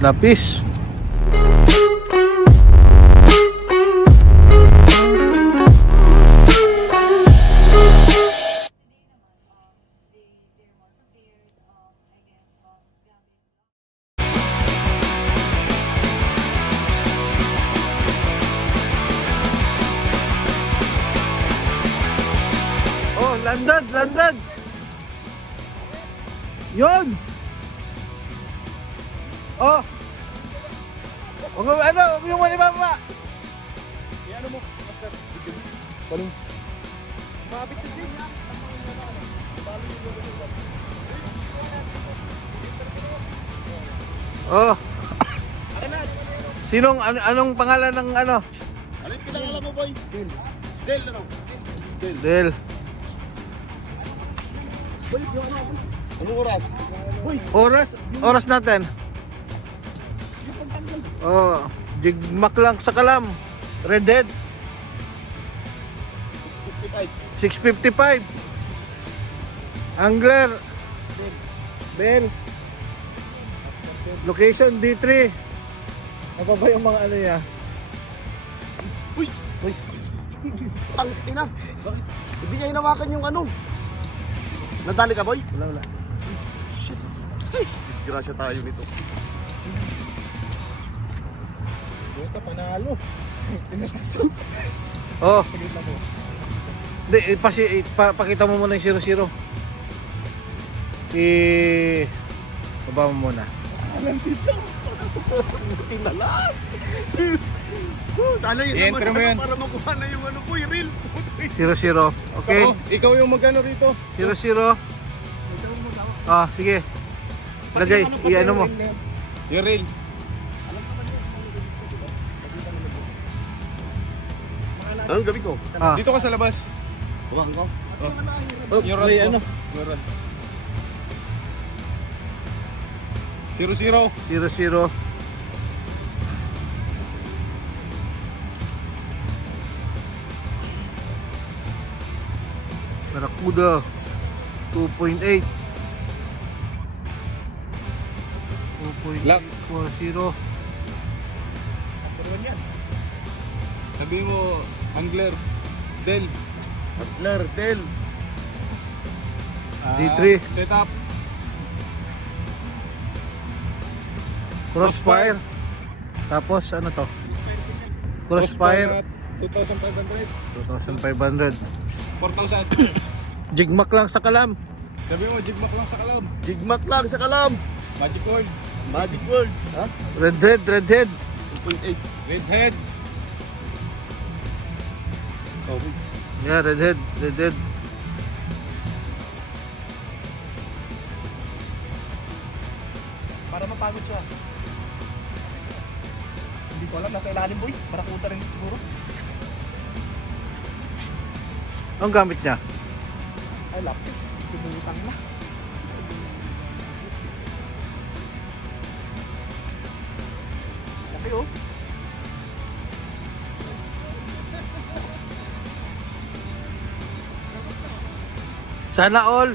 Lapis. Oh, landad, landad. Yun. Oh. Ano, yung mali baba. Ano mo? Balong. Mabit sa din. Oh. Anong pangalan ng ano? Ano yung pinangalan mo, boy? Del. Del, ano? Del. Boy, anong oras? Boy, Oras natin. Oh, jigmak lang sa kalam. Redhead 6:55. 655. Angler Bell. Location D3. Ano ba yung mga ano niya? Uy! Uy. Ang ina! Bakit? Hindi niya hinawakan yung ano. Nadali ka, boy? Wala. Shit. Ay, disgrasya tayo nito. Ito, panalo. Oh. Hindi, pakita mo muna yung 0-0. Baba mo muna. Alam si Chong. Buti na lang. Sana yun I-enter mo yan. para makuha na yung ano, boy, real. 0-0. Okay? Ikaw yung magano rito. 0-0. Ah, sige. Lagay, i-ano mo. Yung rail. Anong gabi ko? Ah, Dito ka sa labas. Huwag ko. oh, Yung may rod mo. ano? Yung rod. 0-0. 0-0. Barakuda 2.8. Lock. 2.40. Sabi mo, Angler. Del. Adler, Del. D3. Set up. Crossfire. Tapos ano to? Crossfire 2,500. 2,500. 4,000. Jigmak lang sa kalam. Sabi mo, jigmak lang sa kalam. Jigmak lang sa kalam. Magic word. Magic word. Ha? Redhead. 2.8. Redhead. Oh, Yeah, redhead. para mapagod siya. Hindi ko alam, nasa ilalim, boy. Barakuda rin siguro. Ang gamit niya? Ay, lapis. Pinutang na. Laki, oh. Sana all.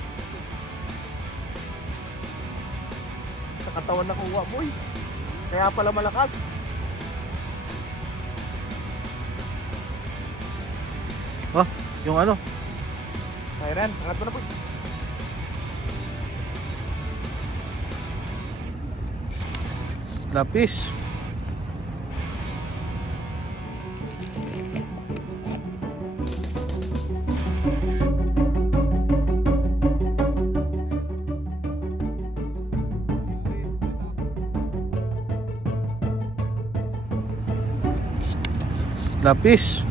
Sa katawan na kuha, boy. Kaya pala malakas. Oh, yung ano? Kaya rin, angat mo na, boy. Lapis. Lapis.